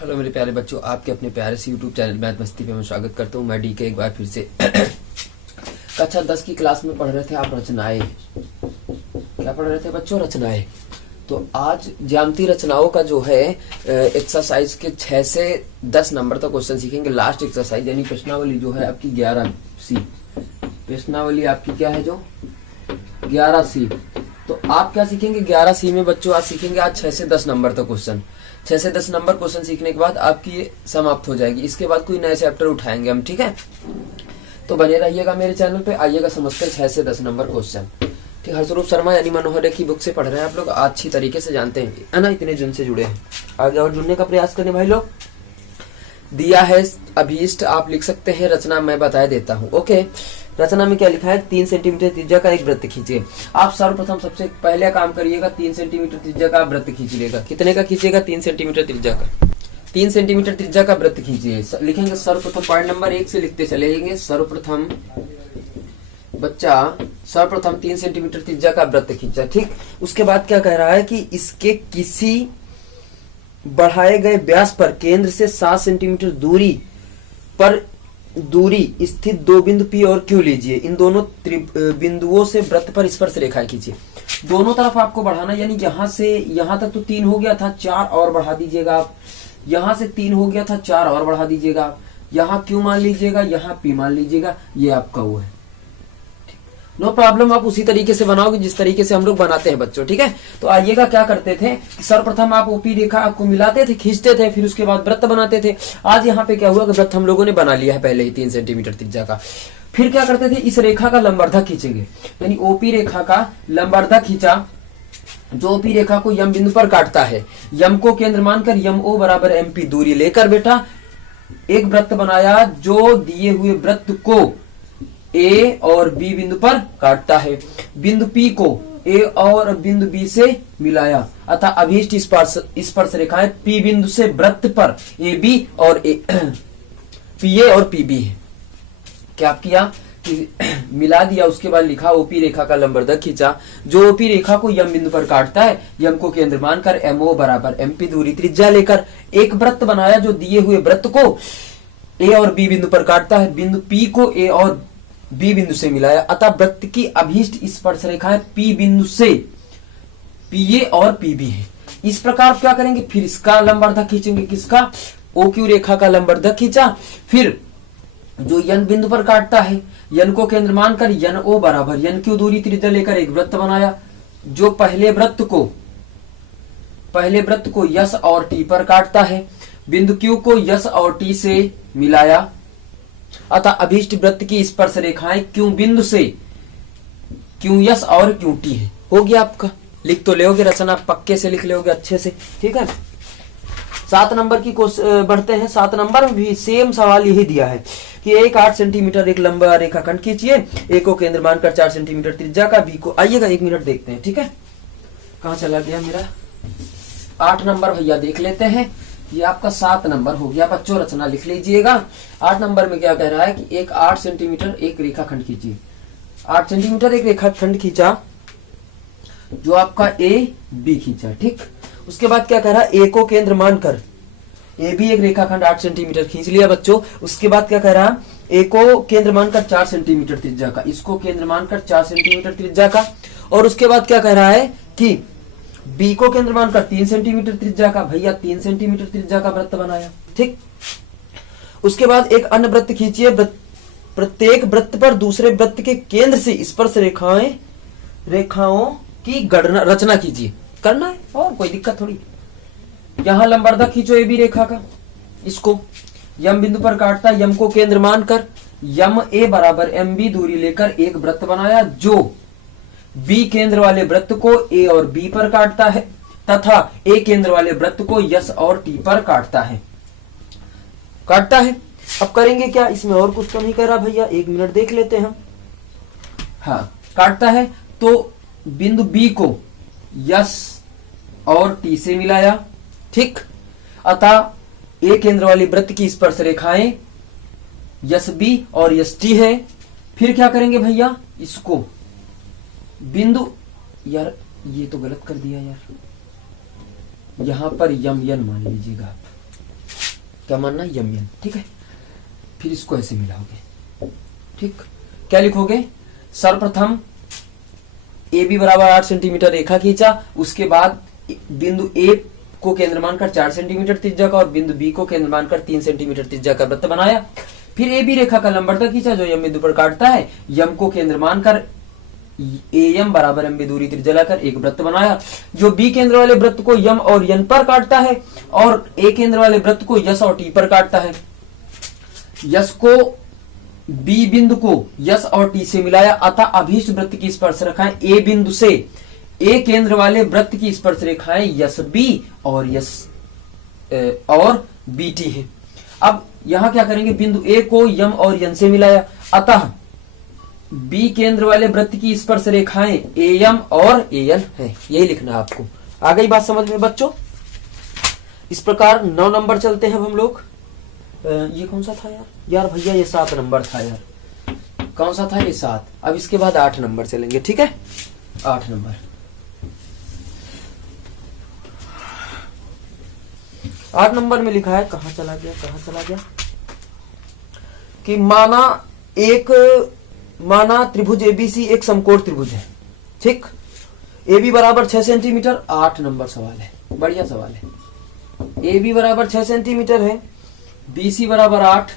Hello मेरे प्यारे बच्चों, आपके अपने प्यारे से यूट्यूब चैनल मैथ मस्ती पे मैं स्वागत करता हूँ। मैं डी के एक बार फिर से कक्षा 10 की क्लास में पढ़ रहे थे आप रचनाएं। क्या पढ़ रहे थे बच्चों? रचनाएं। तो आज ज्यामितीय रचनाओं का जो है एक्सरसाइज के 6 से 10 नंबर तक क्वेश्चन सीखेंगे। लास्ट एक्सरसाइज यानी प्रश्नावली जो है आपकी 11C। प्रश्नावली आपकी क्या है? जो 11C। तो आप क्या सीखेंगे 11C में बच्चों? आज सीखेंगे आज 6 से 10 नंबर तक क्वेश्चन। 6 से 10 नंबर क्वेश्चन सीखने के बाद आपकी ये समाप्त हो जाएगी। इसके बाद कोई नए चैप्टर उठाएंगे हम, ठीक है? तो बने रहिएगा मेरे चैनल पे, आइएगा समझते हैं 6 से 10 नंबर क्वेश्चन। ठीक, हर्षरूप शर्मा यानी मनोहर की बुक से पढ़ रहे हैं आप लोग, अच्छी तरीके से जानते हैं, है ना? इतने जन से जुड़े हैं, आगे और जुड़ने का प्रयास करें भाई लोग। दिया है अभीष्ट, आप लिख सकते हैं। रचना मैं बता देता हूँ। ओके, रचना में क्या लिखा है? 3 सेंटीमीटर त्रिज्या का एक वृत्त खींचिए। आप सर्वप्रथम सबसे पहले काम करिएगा, 3 सेंटीमीटर त्रिज्या का वृत्त खींचिएगा। कितने का खींचिएगा? 3 सेंटीमीटर त्रिज्या का। 3 सेंटीमीटर त्रिज्या का वृत्त खींचिए। लिखेंगे सर्वप्रथम, पॉइंट नंबर 1 से लिखते चलेंगे। सर्वप्रथम बच्चा, सर्वप्रथम 3 सेंटीमीटर त्रिज्या का वृत्त खींचा। ठीक, उसके बाद क्या कह रहा है कि इसके किसी बढ़ाए गए व्यास पर केंद्र से 7 सेंटीमीटर दूरी स्थित 2 बिंदु P और Q लीजिए। इन दोनों बिंदुओं से वृत्त पर स्पर्श रेखाएं खींचिए। दोनों तरफ आपको बढ़ाना, यानी यहां से यहां तक तो 3 हो गया था, 4 और बढ़ा दीजिएगा आप। यहां से 3 हो गया था, 4 और बढ़ा दीजिएगा आप। यहाँ Q मान लीजिएगा, यहाँ P मान लीजिएगा। ये आपका वो है, नो प्रॉब्लम। आप उसी तरीके से बनाओगे जिस तरीके से हम लोग बनाते हैं बच्चों, ठीक है? तो आइएगा, क्या करते थे? सर्वप्रथम आप ओपी रेखा आपको मिलाते थे, खींचते थे, फिर उसके बाद वृत्त बनाते थे। आज यहाँ पे क्या हुआ कि वृत्त हम लोगों ने बना लिया है पहले ही 3 सेंटीमीटर त्रिज्या का। फिर क्या करते थे? इस रेखा का लंबवर्धक खींचेंगे, यानी ओपी रेखा का लंबवर्धक खींचा, जो ओपी रेखा को यम बिंदु पर काटता है। यम को केंद्र मानकर यम ओ बराबर MP दूरी लेकर बेटा एक वृत्त बनाया, जो दिए हुए वृत्त को A और B बिंदु पर काटता है। बिंदु P को A और बिंदु B से मिलाया, अतः अभीष्ट स्पर्श रेखाएं P बिंदु से वृत्त पर AB और PA और PB है। क्या किया कि मिला दिया, उसके बाद लिखा OP रेखा का लंबवर्धक खींचा, जो OP रेखा को यम बिंदु पर काटता है। यम को केंद्र मानकर MO बराबर MP दूरी त्रिज्या लेकर एक वृत्त बनाया, जो दिए हुए वृत्त को A और B बिंदु पर काटता है। बिंदु P को A और B बिंदु से मिलाया, अतः वृत्त की अभीष्ट स्पर्श रेखाएं P बिंदु से PA और PB है। इस प्रकार क्या करेंगे? फिर इसका लंबवर्धक खींचेंगे। किसका? OQ रेखा का लंबवर्धक खींचा। फिर जो यन बिंदु पर काटता है, यन को केंद्र मानकर यन O बराबर यन Q दूरी त्रिज्या लेकर एक वृत्त बनाया, जो पहले वृत्त को यस और T पर काटता है। बिंदु Q को यस और T से मिलाया, अतः अभीष्ट वृत्त की स्पर्श रेखाएं Q बिंदु से QS और QT है। हो गया आपका। लिख तो लेोगे, रचना पक्के से लिख लेोगे अच्छे से, ठीक है? 7 नंबर की बढ़ते हैं। 7 नंबर में भी सेम सवाल यही दिया है कि एक 8 सेंटीमीटर एक लंबा रेखाखंड खींचिए। A को केंद्र मानकर 4 सेंटीमीटर त्रिज्या का, B को, आइएगा 1 मिनट देखते हैं, ठीक है? कहां चला गया मेरा 8 नंबर? भैया देख लेते हैं। ये आपका 7 नंबर हो गया बच्चों। रचना लिख लीजिएगा। 8 नंबर में क्या कह रहा है कि एक 8 सेंटीमीटर एक रेखाखंड खींचिए। 8 सेंटीमीटर एक रेखाखंड खींचा, जो आपका AB खींचा, ठीक? उसके बाद क्या कह रहा है? A को केंद्र मानकर AB एक रेखाखंड 8 सेंटीमीटर खींच लिया बच्चों। उसके बाद क्या कह रहा है? A को केंद्र मानकर 4 सेंटीमीटर त्रिज्या का, इसको केंद्र मानकर 4 सेंटीमीटर त्रिज्या का। और उसके बाद क्या कह रहा है कि B को केंद्र मानकर 3 सेंटीमीटर त्रिज्या का। भैया 3 सेंटीमीटर त्रिज्या का वृत्त बनाया, ठीक? उसके बाद एक अन्य वृत्त खींचिए। प्रत्येक वृत्त पर दूसरे वृत्त के केंद्र से स्पर्श रेखाओं की गणना रचना कीजिए। करना है और कोई दिक्कत थोड़ी। यहां लंबवर्धक खींचो AB रेखा का, इसको यम बिंदु पर काटता, यम को केंद्र मानकर यम A बराबर MB दूरी लेकर एक वृत्त बनाया, जो B केंद्र वाले वृत्त को A और B पर काटता है, तथा A केंद्र वाले वृत्त को S और T पर काटता है। अब करेंगे क्या? इसमें और कुछ तो नहीं कह रहा भैया, 1 मिनट देख लेते हैं हम। हाँ, काटता है तो बिंदु B को S और T से मिलाया, ठीक? अतः A केंद्र वाली वृत्त की स्पर्श रेखाएं SB और ST है। फिर क्या करेंगे भैया? इसको बिंदु, यार ये तो गलत कर दिया यार, यहां पर यम यन मान लीजिएगा आप। क्या मानना, यम यन, ठीक है। फिर इसको ऐसे मिलाओगे, ठीक। क्या लिखोगे, सर्वप्रथम ए बी बराबर 8 सेंटीमीटर रेखा खींचा, उसके बाद बिंदु ए को केंद्र मानकर 4 सेंटीमीटर त्रिज्या का और बिंदु बी को केंद्र मानकर 3 सेंटीमीटर त्रिज्या का वृत्त बनाया। फिर ए बी रेखा का लंबवत खींचा जो यम बिंदु पर काटता है, यम को केंद्र मानकर एम बराबर एम बी दूरी त्रिज्या लाकर एक वृत्त बनाया। जो बी केंद्र वाले वृत्त को यम और एन पर काटता है और ए केंद्र वाले वृत्त को यस और टी पर काटता है। यस को बी बिंदु को यस और टी से मिलाया, अतः अभीष्ट वृत्त की स्पर्श रेखाएं ए बिंदु से ए केंद्र वाले वृत्त की स्पर्श रेखाएं यस बी और यस और बी टी है। अब यहां क्या करेंगे, बिंदु ए को यम और एन से मिलाया, अतः बी केंद्र वाले वृत्त की स्पर्श रेखाएं ए एम और ए एन है। यही लिखना है आपको। आ गई बात समझ में बच्चों। इस प्रकार 9 नंबर चलते हैं हम लोग। ये कौन सा था यार भैया ये 7 नंबर था यार। कौन सा था, ये 7। अब इसके बाद 8 नंबर चलेंगे, ठीक है। 8 नंबर 8 नंबर में लिखा है, कहां चला गया कि माना त्रिभुज एबीसी एक समकोण त्रिभुज है, ठीक। AB बराबर 6 सेंटीमीटर। 8 नंबर सवाल है, बढ़िया सवाल है। AB बराबर 6 सेंटीमीटर है, BC बराबर 8,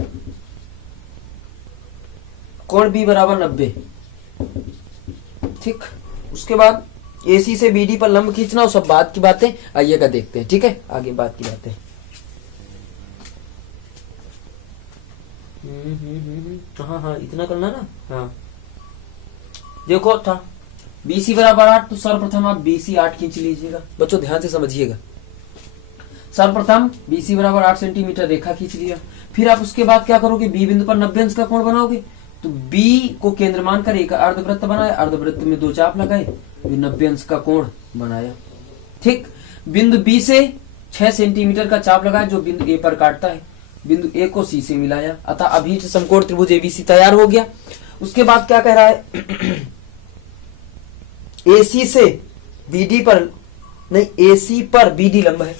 कोण B बराबर 90, ठीक। उसके बाद AC से BD पर लंब खींचना, और सब बात की बातें आइएगा देखते हैं, ठीक है। आगे बात की बातें। हाँ इतना करना ना। हाँ देखो था BC बराबर 8, तो सर्वप्रथम आप BC 8 खींच लीजिएगा। बच्चों ध्यान से समझिएगा। सर्वप्रथम BC बराबर 8 सेंटीमीटर रेखा खींच लिया। फिर आप उसके बाद क्या करोगे, B बिंदु पर 90 अंश का कोण बनाओगे। तो B को केंद्र मानकर एक अर्धवृत्त बनाया, अर्धवृत्त में 2 चाप लगाए, 90 अंश का कोण बनाया, ठीक। बिंदु B से 6 सेंटीमीटर का चाप लगाया जो बिंदु A पर काटता है, बिंदु A को C से मिलाया, अतः अभीष्ट समकोण त्रिभुज ABC तैयार हो गया। उसके बाद क्या कह रहा है, AC से BD पर नहीं, AC पर BD लंब है,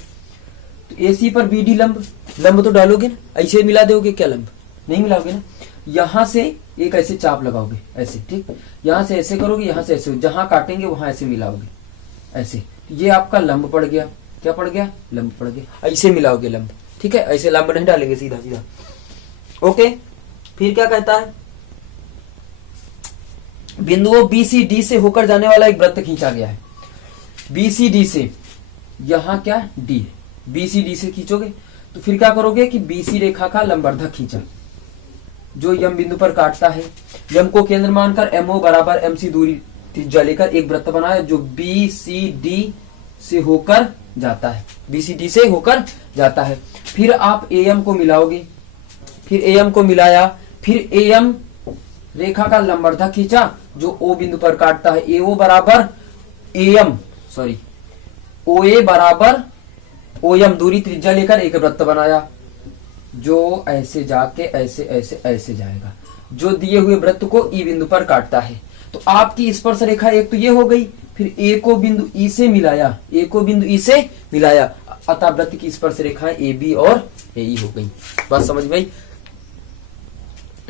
तो AC पर BD लंब तो डालोगे ना, ऐसे मिला दोगे क्या, लंब नहीं मिलाओगे ना। यहां से एक ऐसे चाप लगाओगे ऐसे, ठीक। यहां से ऐसे करोगे, यहां से ऐसे, जहां काटेंगे वहां ऐसे मिलाओगे ऐसे, ये आपका लंब पड़ गया। क्या पड़ गया, लंब पड़ गया। ऐसे मिलाओगे लंब, ठीक है। ऐसे लंब नहीं डालेंगे, सीधा सीधा, ओके। फिर क्या कहता है, बिंदुओं BCD से होकर जाने वाला एक वृत्त खींचा गया है। BCD से यहां क्या D, BCD से खींचोगे तो फिर क्या करोगे कि BC रेखा का लंबवर्धक खींचा जो यम बिंदु पर काटता है। यम को केंद्र मानकर MO बराबर MC दूरी त्रिज्या लेकर एक वृत्त बनाया जो BCD से होकर जाता है, BCD से होकर जाता है। फिर आप AM को मिलाओगे, फिर AM को मिलाया, फिर AM रेखा का लंबवर्धक खींचा जो O बिंदु पर काटता है। OA बराबर OM दूरी त्रिज्या लेकर एक वृत्त बनाया जो ऐसे जाके ऐसे ऐसे ऐसे जाएगा, जो दिए हुए वृत्त को E बिंदु पर काटता है। तो आपकी स्पर्श रेखा एक तो ये हो गई, फिर A को बिंदु E से मिलाया, अतः वृत्त की स्पर्श रेखाएं AB और AE हो गई। बात समझ में आई।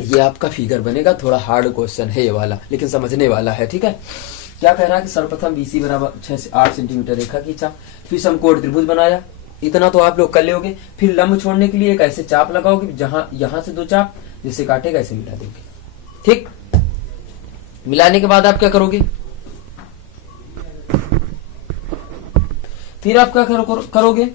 ये आपका फिगर बनेगा, थोड़ा हार्ड क्वेश्चन है ये वाला, लेकिन समझने वाला है, ठीक है। क्या कह रहा है कि सर्वप्रथम BC बराबर 6 से 8 सेंटीमीटर रेखा खींचा, फिर समकोण त्रिभुज बनाया। इतना तो आप लोग कर लोगे। फिर लंब छोड़ने के लिए एक ऐसे चाप लगाओगे, जहां यहां से 2 चाप जैसे काटेगा ऐसे मिला दोगे, ठीक। मिलाने के बाद आप क्या करोगे, फिर आप क्या करोगे,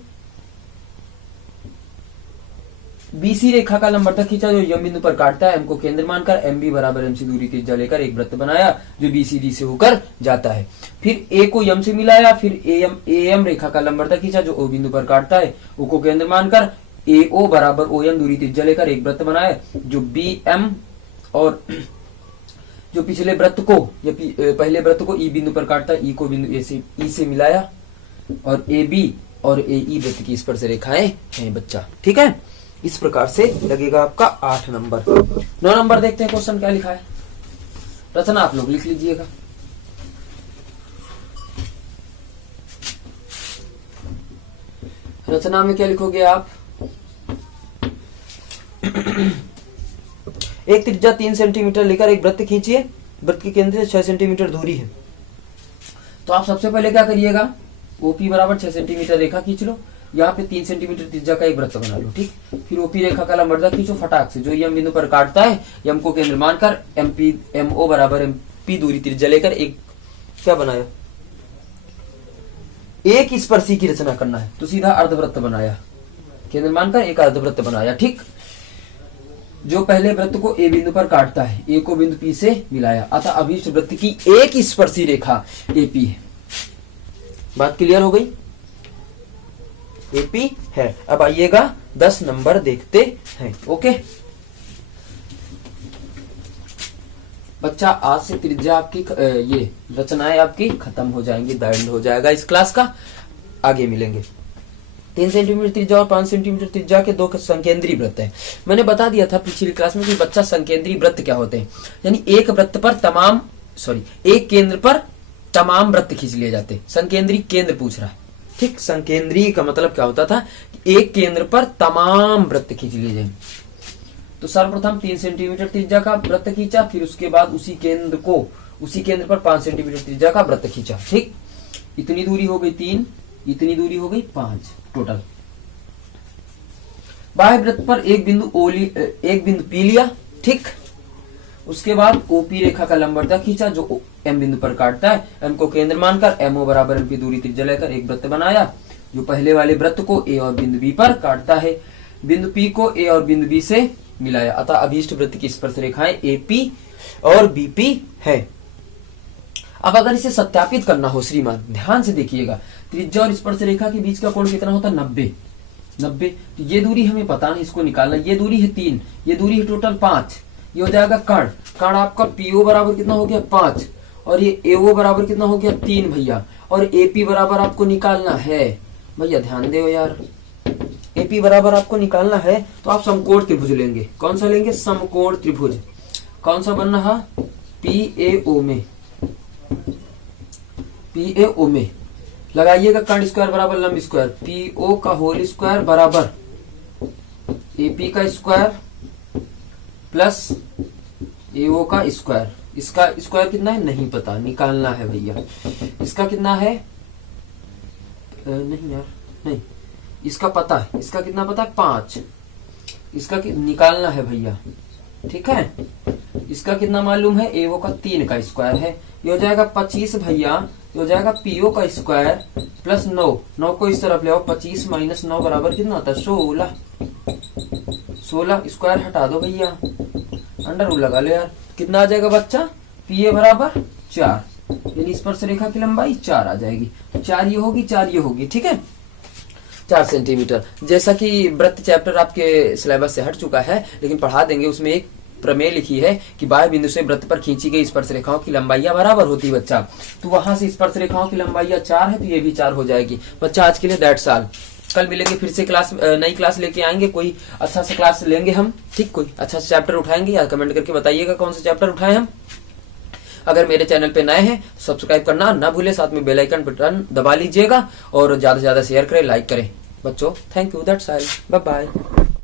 BC रेखा का लंबवर्धक खींचा जो यम बिंदु पर काटता है। M को केंद्र मानकर MB बराबर MC दूरी त्रिज्या लेकर एक वृत्त बनाया जो BCD से होकर जाता है। फिर A को यम से मिलाया, फिर AM रेखा का लंबवर्धक खींचा जो O बिंदु पर काटता है। O को केंद्र मानकर AO बराबर OM दूरी त्रिज्या लेकर एक वृत्त बनाया जो BM और जो पिछले वृत्त को या पहले वृत्त को E बिंदु पर काटता है। E को बिंदु E से मिलाया और AB और AE वृत्त की स्पर्श रेखाएं हैं बच्चा, ठीक है। इस प्रकार से लगेगा आपका 8 नंबर। 9 नंबर देखते हैं क्वेश्चन क्या लिखा है। रचना आप लोग लिख लीजिएगा। रचना में क्या लिखोगे आप, एक त्रिज्या 3 सेंटीमीटर लेकर एक वृत्त खींचिए, वृत्त के केंद्र से 6 सेंटीमीटर दूरी है। तो आप सबसे पहले क्या करिएगा, ओपी बराबर 6 सेंटीमीटर रेखा खींच लो, यहाँ पे 3 सेंटीमीटर त्रिज्या का एक वृत्त बना लो, ठीक। फिर ओपी रेखा का लंबवत खींचो फटाक से, जो यम बिंदु पर काटता है यम को केंद्र मानकर एमओ बराबर एमपी दूरी त्रिज्या लेकर एक क्या बनाया, एक स्पर्शी की रचना करना है। तो सीधा अर्धवृत्त बनाया, केंद्र मानकर एक अर्धवृत्त बनाया, ठीक। जो पहले वृत्त को ए बिंदु पर काटता है, ए को बिंदु पी से मिलाया, अतः अभीष्ट वृत्त की एक स्पर्शी रेखा एपी है। बात क्लियर हो गई, एपी है। अब आइएगा 10 नंबर देखते हैं। ओके बच्चा, आज से त्रिज्या आपकी ये रचनाएं आपकी खत्म हो जाएंगी, द एंड हो जाएगा इस क्लास का। आगे मिलेंगे। 3 सेंटीमीटर त्रिज्या और 5 सेंटीमीटर त्रिज्या के 2 संकेंद्रीय वृत्त है। मैंने बता दिया था पिछली क्लास में कि बच्चा संकेंद्रीय वृत्त क्या होते हैं, यानी एक वृत्त पर एक केंद्र पर तमाम वृत्त खींच लिए जाते। संकेंद्रीय केंद्र पूछ रहा है, ठीक। संकेंद्रीय का मतलब क्या होता था, एक केंद्र पर तमाम वृत्त खींच लिए जाए। तो सर्वप्रथम 3 सेंटीमीटर त्रिज्या का वृत्त खींचा, फिर उसके बाद उसी केंद्र पर 5 सेंटीमीटर त्रिज्या का वृत्त खींचा, ठीक। इतनी दूरी हो गई 3, इतनी दूरी हो गई 5 टोटल। बाह्य वृत्त पर एक बिंदु पी लिया, ठीक। उसके बाद ओपी रेखा का लंबवत खींचा, जो एम बिंदु पर काटता है, एम को केंद्र मानकर एमओ बराबर एमपी दूरी त्रिज्या लेकर एक वृत्त बनाया, जो पहले वाले वृत्त को ए और बिंदु बी पर काटता है। बिंदु पी को ए और बिंदु बी से मिलाया, अतः अभीष्ट वृत्त की स्पर्श रेखाएं एपी और बीपी है। अब अगर इसे सत्यापित करना हो श्रीमान, ध्यान से देखिएगा, त्रिज्या और स्पर्श रेखा के बीच का कोण कितना होता है, 90। तो ये दूरी हमें पता नहीं, इसको निकालना। ये दूरी है 3, ये दूरी है टोटल 5। ये हो जाएगा कर्ण आपका पीओ बराबर कितना हो गया 5, और ये एओ बराबर कितना हो गया 3 भैया, और एपी बराबर आपको निकालना है भैया, ध्यान दो यार। एपी बराबर आपको निकालना है तो आप समकोण त्रिभुज लेंगे। कौन सा लेंगे, समकोण त्रिभुज। कौन सा बन रहा, पीएओ में लगाइएगा कर्ण स्क्वायर बराबर लंब स्क्वायर, पीओ का होल स्क्वायर बराबर एपी का स्क्वायर प्लस एओ का स्क्वायर। इसका स्क्वायर कितना है नहीं पता, निकालना है भैया। इसका कितना है नहीं यार, नहीं, इसका पता है। इसका कितना पता है 5। इसका निकालना है भैया, ठीक है। इसका कितना मालूम है, एओ का 3 का स्क्वायर है। ये हो जाएगा 25 भैया, ये हो जाएगा पीओ का स्क्वायर प्लस 9 को इस तरफ ले आओ, 25 माइनस 9 बराबर कितना होता है 16 स्क्वायर हटा दो भैया, अंडर रूट लगा लो यार। कितना आ जाएगा बच्चा, पीए बराबर 4, यानी स्पर्श रेखा की लंबाई 4 आ जाएगी। 4 ये होगी, 4 ये होगी, ठीक है, 4 सेंटीमीटर। जैसा कि वृत्त चैप्टर आपके सिलेबस से हट चुका है, लेकिन पढ़ा देंगे। उसमें एक प्रमेय लिखी है कि बाह्य बिंदु से वृत्त पर खींची गई स्पर्श रेखाओं की लंबाइयां बराबर होती है बच्चा। तो वहां से स्पर्श रेखाओं की लंबाइयां 4 है, तो ये भी 4 हो जाएगी बच्चा। आज के लिए दैट्स ऑल। कल मिलेंगे फिर से, नई क्लास लेके आएंगे, कोई अच्छा सा क्लास लेंगे हम, ठीक। कोई अच्छा सा चैप्टर उठाएंगे, या कमेंट करके बताइएगा कौन सा चैप्टर उठाए हम। अगर मेरे चैनल पे नए हैं सब्सक्राइब करना ना भूले, साथ में बेल आइकन बटन दबा लीजिएगा, और ज्यादा से ज्यादा शेयर करें, लाइक करें बच्चों। Thank you, that's all, bye bye.